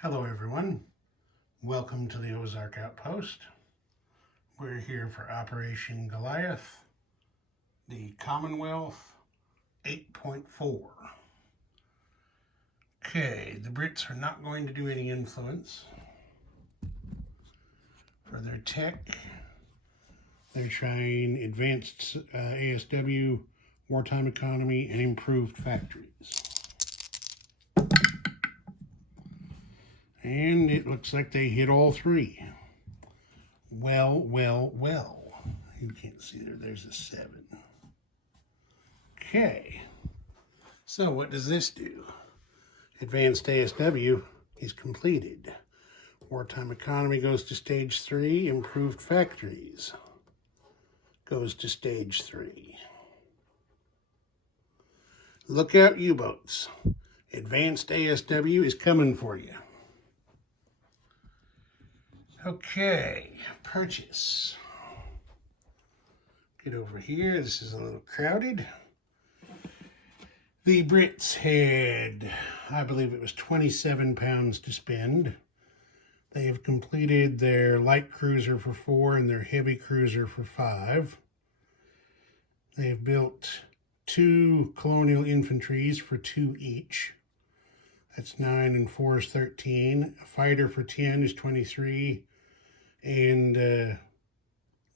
Hello everyone, welcome to the Ozark Outpost. We're here for Operation Goliath, the Commonwealth 8.4. Okay, the Brits are not going to do any influence. For their tech, they're trying advanced ASW, wartime economy, and improved factories. And it looks like they hit all three. Well. You can't see there. There's a 7. Okay. So what does this do? Advanced ASW is completed. Wartime economy goes to stage 3. Improved factories goes to stage 3. Look out, U-boats. Advanced ASW is coming for you. Okay, purchase. Get over here. This is a little crowded. The Brits had, I believe it was 27 pounds to spend. They have completed their light cruiser for 4 and their heavy cruiser for 5. They have built 2 colonial infantries for 2 each. That's 9 and 4 is 13. A fighter for 10 is 23. And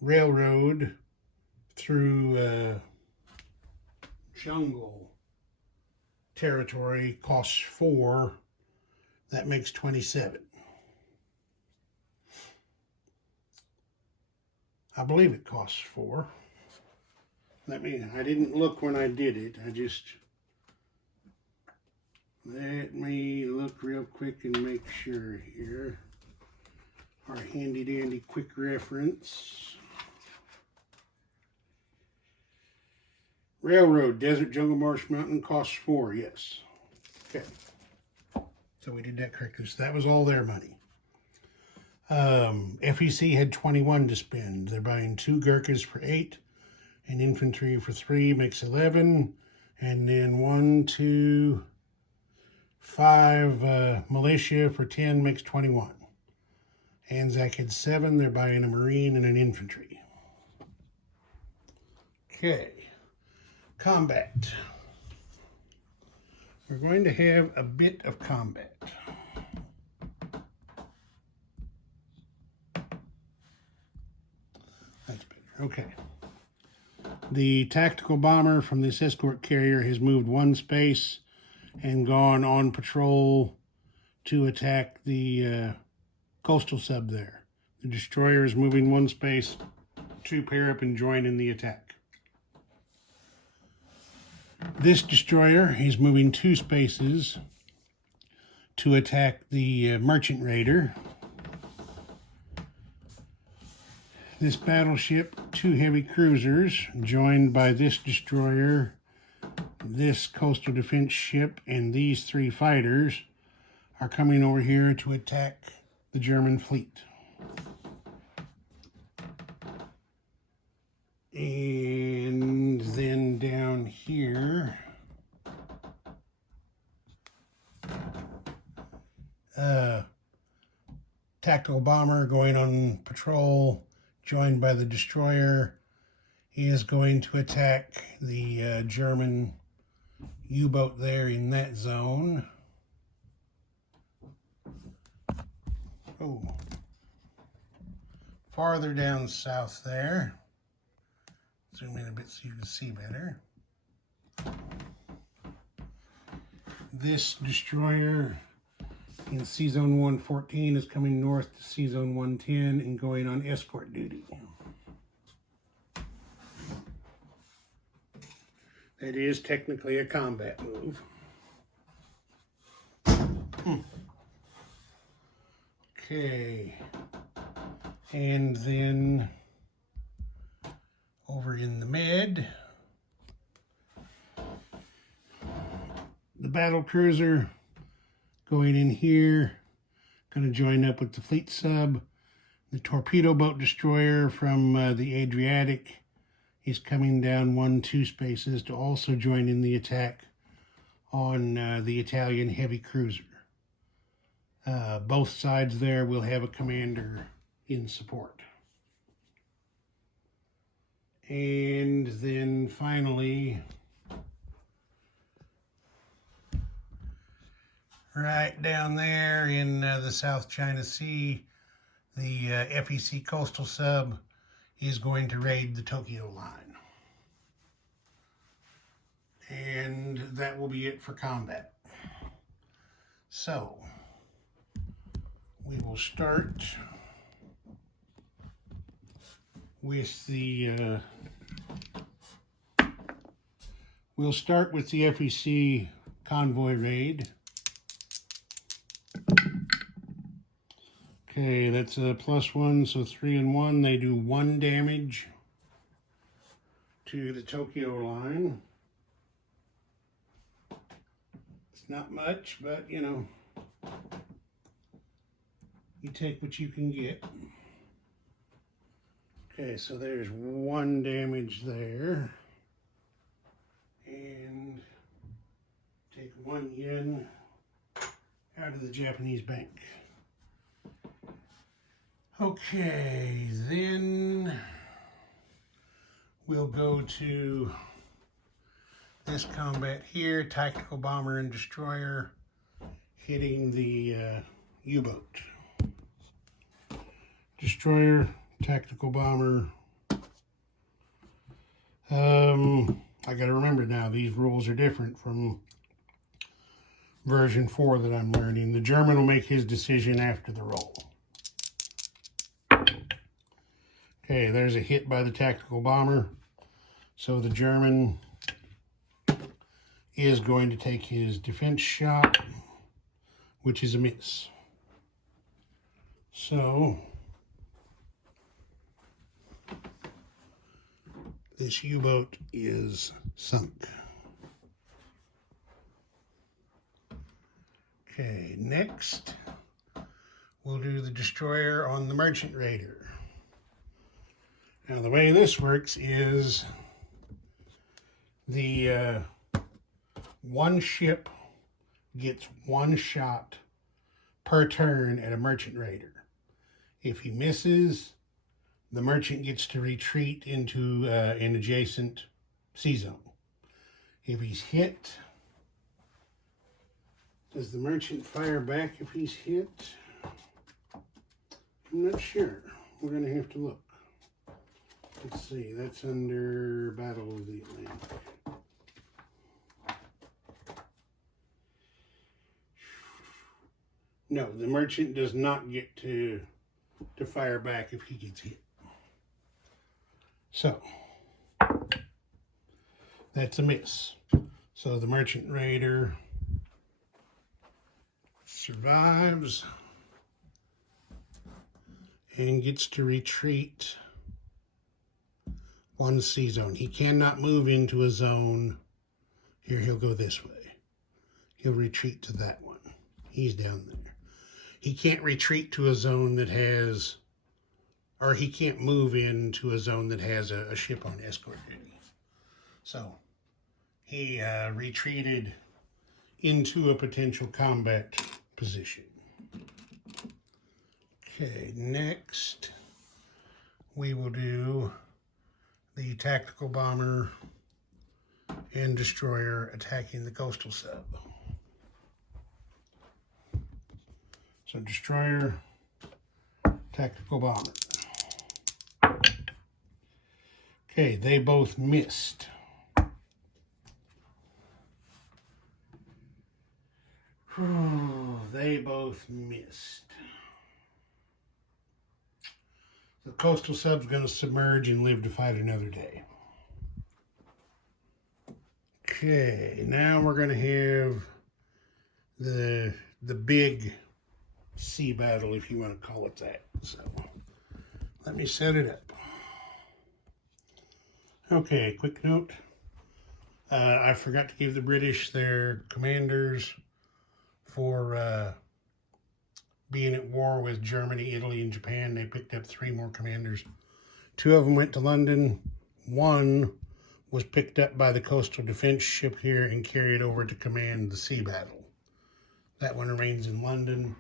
railroad through jungle territory costs 4. That makes 27. I believe it costs 4. I didn't look when I did it. Let me look real quick and make sure here. Our handy dandy quick reference. Railroad, desert, jungle, marsh, mountain costs 4, yes. Okay. So we did that correctly. So that was all their money. FEC had 21 to spend. They're buying 2 Gurkhas for 8, and infantry for 3 makes 11, and then 1, 2, 5 militia for 10 makes 21. Anzac had 7. They're buying a marine and an infantry. Okay, combat. We're going to have a bit of combat. That's better. Okay. The tactical bomber from this escort carrier has moved 1 space and gone on patrol to attack the coastal sub there. The destroyer is moving 1 space to pair up and join in the attack. This destroyer is moving 2 spaces to attack the merchant raider. This battleship, 2 heavy cruisers, joined by this destroyer, this coastal defense ship, and these 3 fighters, are coming over here to attack the German fleet. And then down here, tactical bomber going on patrol, joined by the destroyer. He is going to attack the German U-boat there in that zone. Oh, farther down south there. Zoom in a bit so you can see better. This destroyer in C-Zone 114 is coming north to C-Zone 110 and going on escort duty. That is technically a combat move. Okay, and then over in the med, the battle cruiser going in here, going to join up with the fleet sub. The torpedo boat destroyer from the Adriatic is coming down 1-2 spaces to also join in the attack on the Italian heavy cruiser. Both sides there will have a commander in support. And then finally, right down there in the South China Sea, the FEC coastal sub is going to raid the Tokyo line. And that will be it for combat. So, we will start with the FEC Convoy Raid. Okay, that's a +1, so 3 and 1. They do 1 damage to the Tokyo line. It's not much, but you know, you take what you can get. Okay, so there's 1 damage there. And take 1 yen out of the Japanese bank. Okay, then we'll go to this combat here, tactical bomber and destroyer hitting the U-boat. Destroyer, tactical bomber. I gotta remember now, these rules are different from version 4 that I'm learning. The German will make his decision after the roll. Okay, there's a hit by the tactical bomber. So the German is going to take his defense shot, which is a miss. So this U-boat is sunk. Okay, next we'll do the destroyer on the merchant raider. Now the way this works is the one ship gets 1 shot per turn at a merchant raider. If he misses, the merchant gets to retreat into an adjacent sea zone. If he's hit, does the merchant fire back if he's hit? I'm not sure. We're going to have to look. Let's see, that's under Battle of the Atlantic. No, the merchant does not get to fire back if he gets hit. So, that's a miss. So the merchant raider survives and gets to retreat 1 sea zone. He cannot move into a zone. Here, he'll go this way. He'll retreat to that one. He's down there. He can't retreat to a zone that has, or he can't move into a zone that has a ship on escort duty. So he retreated into a potential combat position. Okay, next we will do the tactical bomber and destroyer attacking the coastal sub. So destroyer, tactical bomber. Okay, they both missed. They both missed. The coastal sub's going to submerge and live to fight another day. Okay, now we're going to have the big sea battle, if you want to call it that. So let me set it up. Okay, quick note. I forgot to give the British their commanders for being at war with Germany, Italy, and Japan. They picked up 3 more commanders. 2 of them went to London. 1 was picked up by the coastal defense ship here and carried over to command the sea battle. That one remains in London.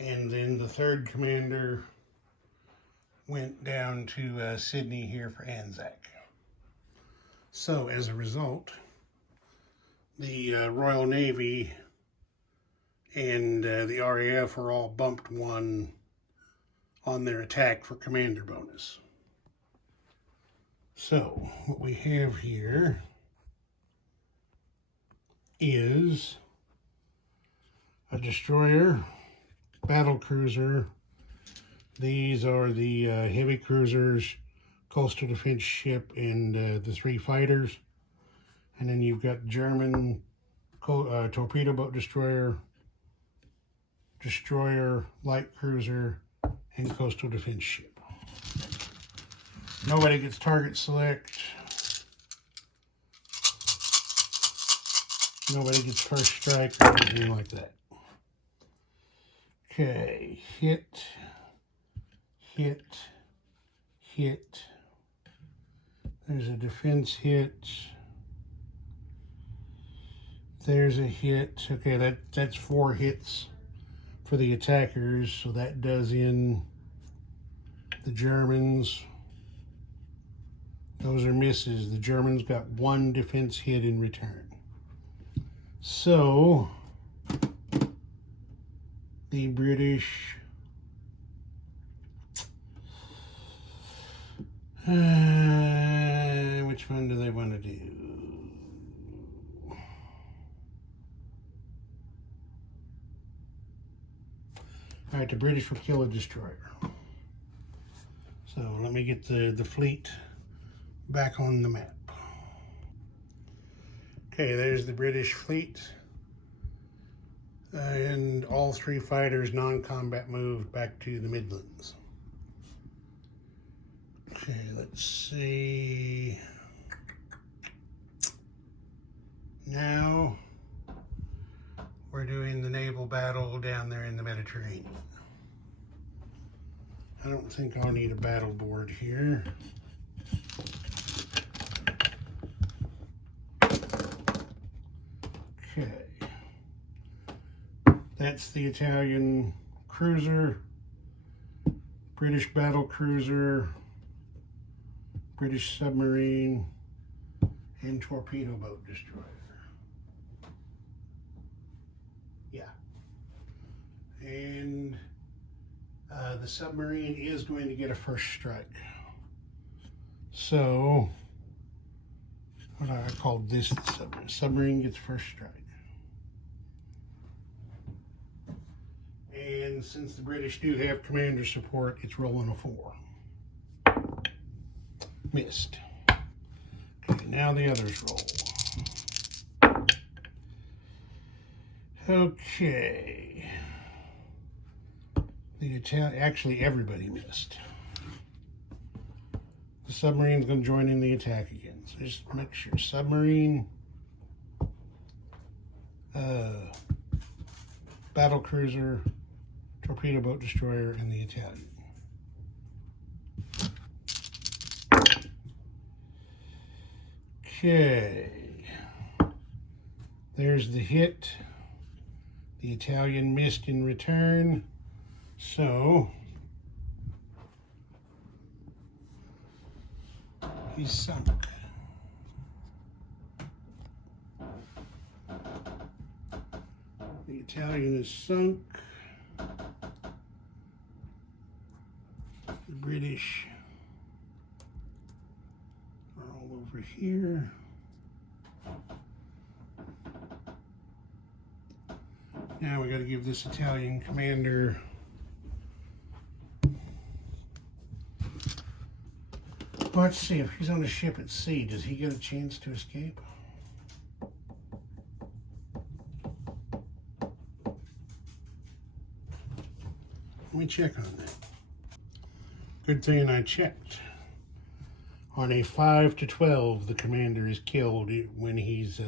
And then the third commander went down to Sydney here for Anzac. So as a result, the Royal Navy and the RAF are all bumped one on their attack for commander bonus. So what we have here is a destroyer, battle cruiser. These are the heavy cruisers, coastal defense ship, and the 3 fighters. And then you've got German torpedo boat destroyer, light cruiser, and coastal defense ship. Nobody gets target select. Nobody gets first strike or anything like that. Okay, hit, hit, hit. There's a defense hit. There's a hit. Okay, that's 4 hits for the attackers, so that does in the Germans. Those are misses. The Germans got 1 defense hit in return. So the British which one do they want to do? All right, the British will kill a destroyer. So let me get the fleet back on the map. Okay, there's the British fleet. And all 3 fighters non-combat moved back to the Midlands. Okay, let's see. Now we're doing the naval battle down there in the Mediterranean. I don't think I'll need a battle board here. Okay. That's the Italian cruiser, British battle cruiser, British submarine, and torpedo boat destroyer. Yeah. And the submarine is going to get a first strike. So, what I called this the submarine. Submarine gets first strike. And since the British do have commander support, it's rolling a 4. Missed. Okay, now the others roll. Okay. Actually, everybody missed. The submarine's going to join in the attack again. So just make sure. Submarine, battle cruiser, torpedo boat destroyer, and the Italian. Okay. There's the hit. The Italian missed in return. So he's sunk. The Italian is sunk. The British are all over here. Now we got to give this Italian commander let's see, if he's on a ship at sea, does he get a chance to escape? Let me check on that. Good thing I checked. On a 5 to 12, the commander is killed when his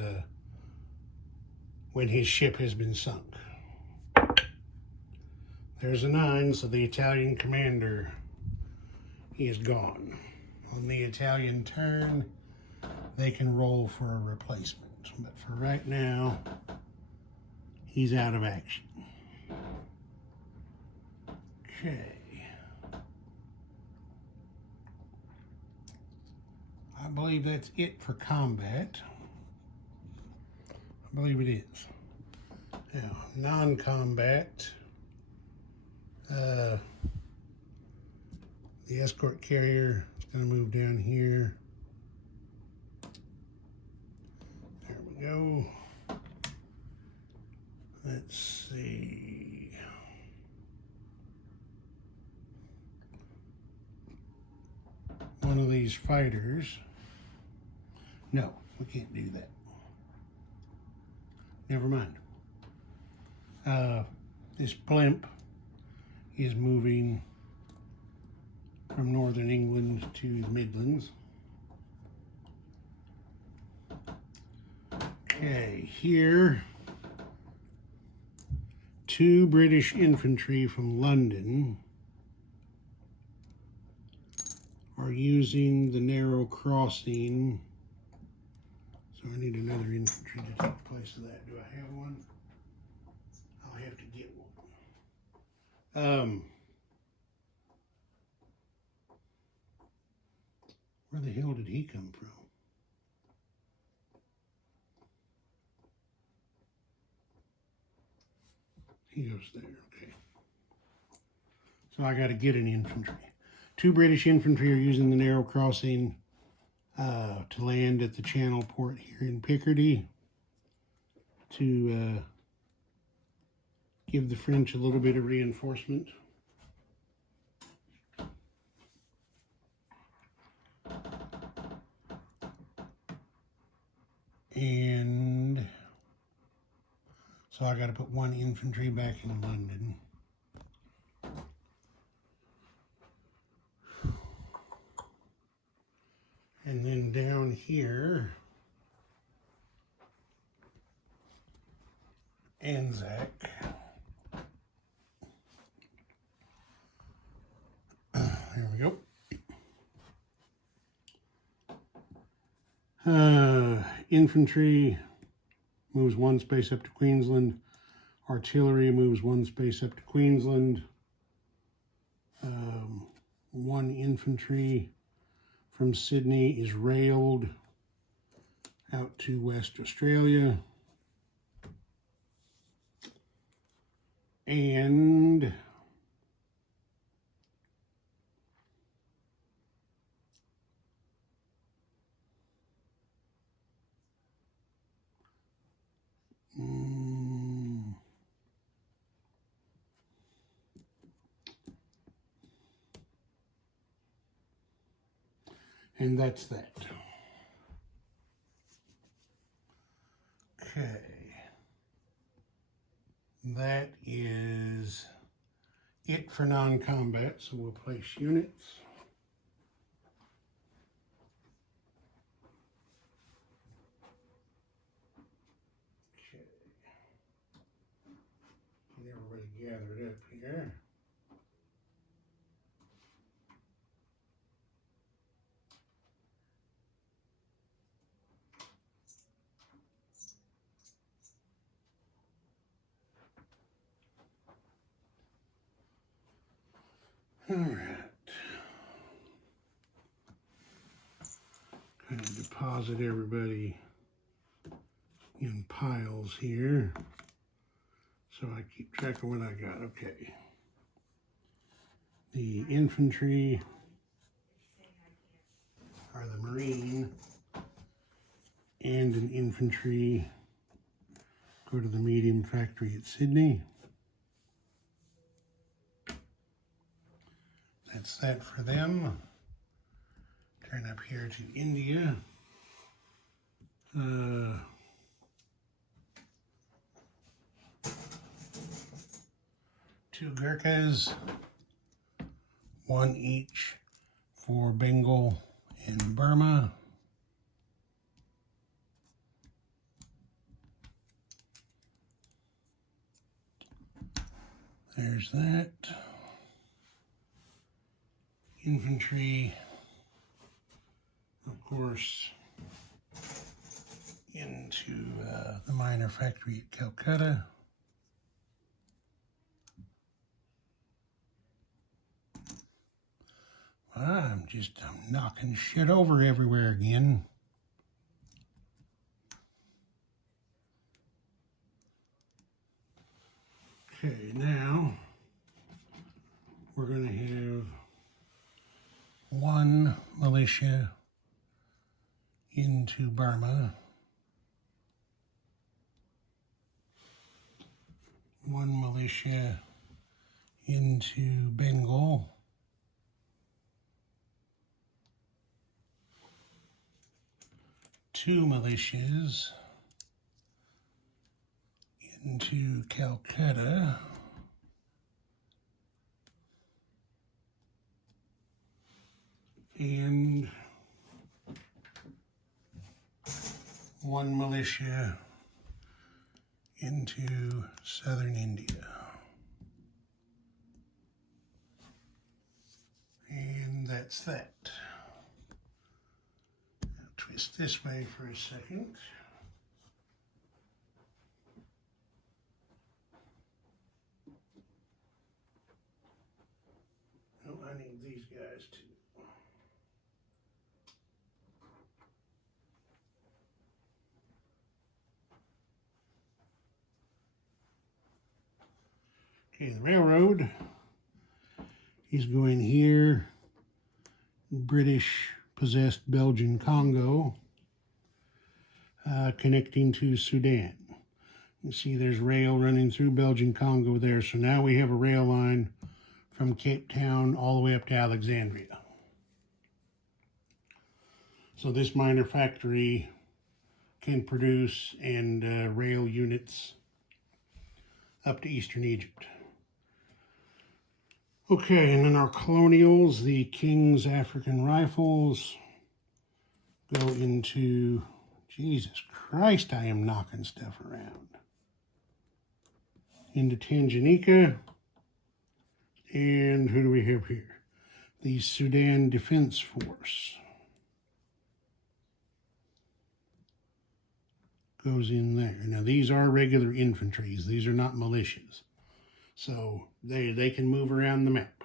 ship has been sunk. There's a 9, so the Italian commander is gone. On the Italian turn, they can roll for a replacement. But for right now, he's out of action. Okay. I believe that's it for combat. I believe it is. Now, non-combat. The escort carrier is going to move down here. There we go. Let's see. One of these fighters. No, we can't do that. Never mind. This blimp is moving from northern England to the Midlands. Okay, here, 2 British infantry from London are using the narrow crossing. So I need another infantry to take place of that. Do I have one? I'll have to get one. Where the hell did he come from? He goes there, okay. So I got to get an infantry. 2 British infantry are using the narrow crossing to land at the Channel port here in Picardy to give the French a little bit of reinforcement. And so I got to put 1 infantry back in London. And then down here, Anzac. There we go. Infantry moves 1 space up to Queensland. Artillery moves 1 space up to Queensland. 1 infantry from Sydney is railed out to West Australia. And that's that. Okay. That is it for non-combat, so we'll place units. Okay. Get everybody gathered up here. All right. Kind of deposit everybody in piles here so I keep track of what I got. Okay. The infantry are the Marine and an infantry go to the medium factory at Sydney. That's that for them. Turn up here to India. 2 Gurkhas, 1 each for Bengal and Burma. There's that. Infantry, of course, into the minor factory at Calcutta. I'm knocking shit over everywhere again. Okay, now we're going to have one militia into Burma, one militia into Bengal, two militias into Calcutta, and one militia into southern India. And that's that. Now twist this way for a second. Oh, I need these guys too. Okay, the railroad is going here, British possessed Belgian Congo, connecting to Sudan. You see there's rail running through Belgian Congo there, so now we have a rail line from Cape Town all the way up to Alexandria. So this minor factory can produce and rail units up to Eastern Egypt. Okay, and then our colonials, the King's African Rifles, go into, Jesus Christ, I am knocking stuff around, into Tanganyika. And who do we have here? The Sudan Defense Force goes in there. Now these are regular infantries. These are not militias. So they can move around the map.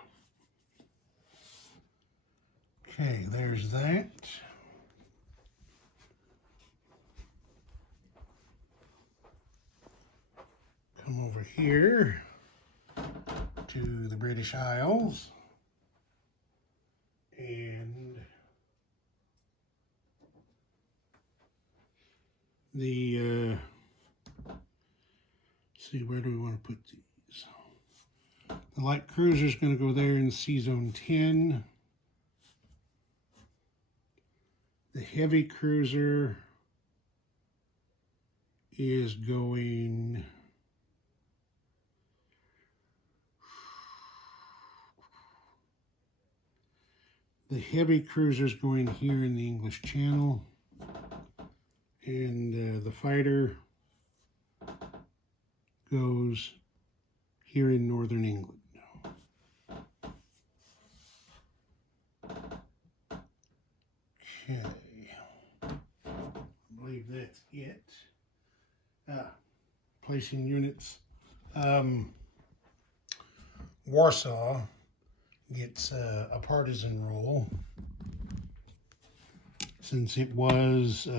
Okay, there's that. Come over here to the British Isles. And the, see, where do we want to put these? The light cruiser is going to go there in Sea Zone 10. The heavy cruiser is going here in the English Channel, and the fighter goes here in northern England. Okay, I believe that's it. Placing units. Warsaw gets a partisan role since it was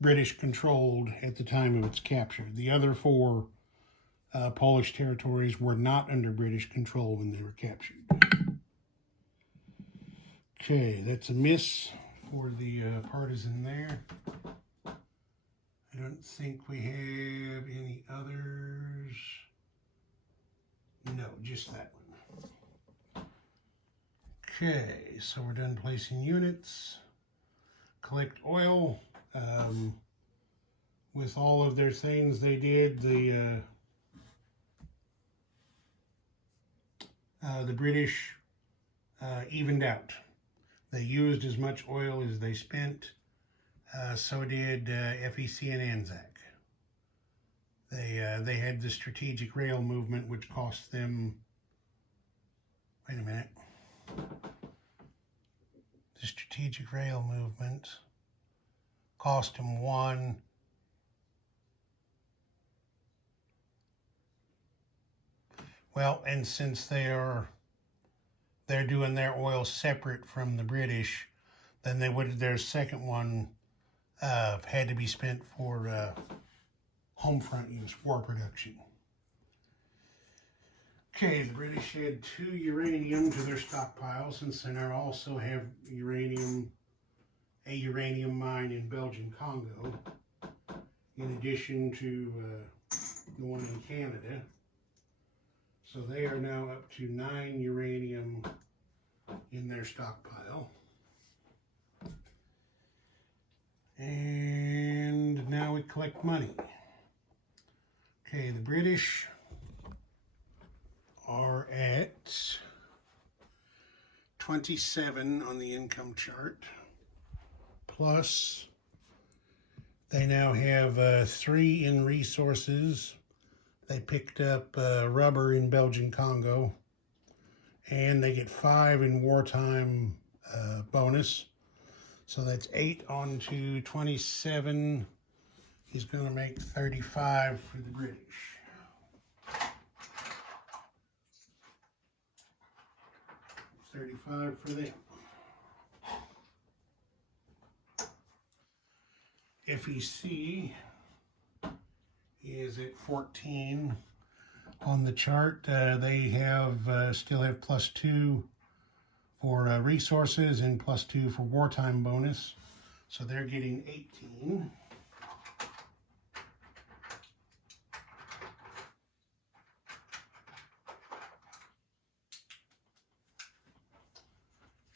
British controlled at the time of its capture. The other four Polish territories were not under British control when they were captured. Okay, that's a miss for the partisan there. I don't think we have any others. No, just that one. Okay, so we're done placing units. Collect oil. With all of their things they did, the British evened out. They used as much oil as they spent. So did FEC and ANZAC. They had the strategic rail movement, which cost them, wait a minute. The strategic rail movement cost them one. Well, and since they are they're doing their oil separate from the British, then they would, their second one had to be spent for home front use, war production. Okay, the British add 2 uranium to their stockpile, since they now also have uranium, a uranium mine in Belgian Congo, in addition to the one in Canada. So they are now up to 9 uranium in their stockpile. And now we collect money. Okay, the British are at 27 on the income chart. Plus, they now have 3 in resources. They picked up rubber in Belgian Congo. And they get 5 in wartime bonus. So that's 8 on to 27. He's going to make 35 for the British. $35 for them. FEC is at 14 on the chart. They have still have +2 for resources and +2 for wartime bonus. So they're getting 18.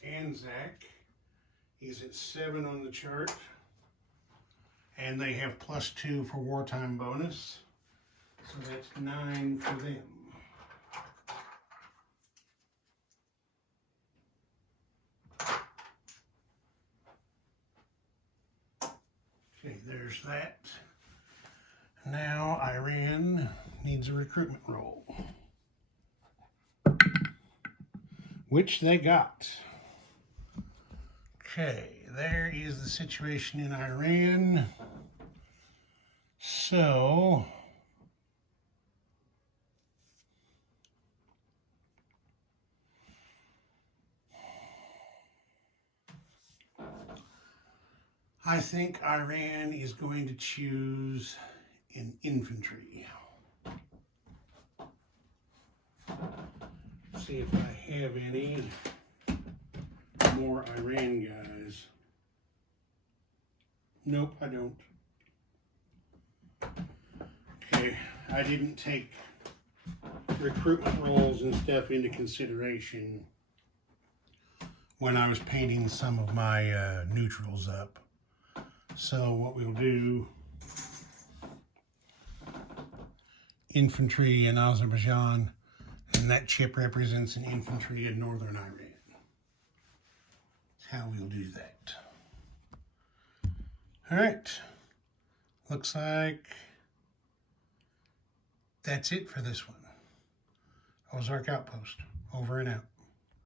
Anzac is at 7 on the chart, and they have +2 for wartime bonus, so that's 9 for them. Okay, there's that. Now Iran needs a recruitment roll, which they got. Okay, there is the situation in Iran. So, I think Iran is going to choose an infantry. See if I have any more Iran guys. Nope, I don't. Okay, I didn't take recruitment roles and stuff into consideration when I was painting some of my neutrals up. So what we'll do, infantry in Azerbaijan, and that chip represents an infantry in northern Iran. That's how we'll do that. All right, looks like that's it for this one. Ozark Outpost, over and out.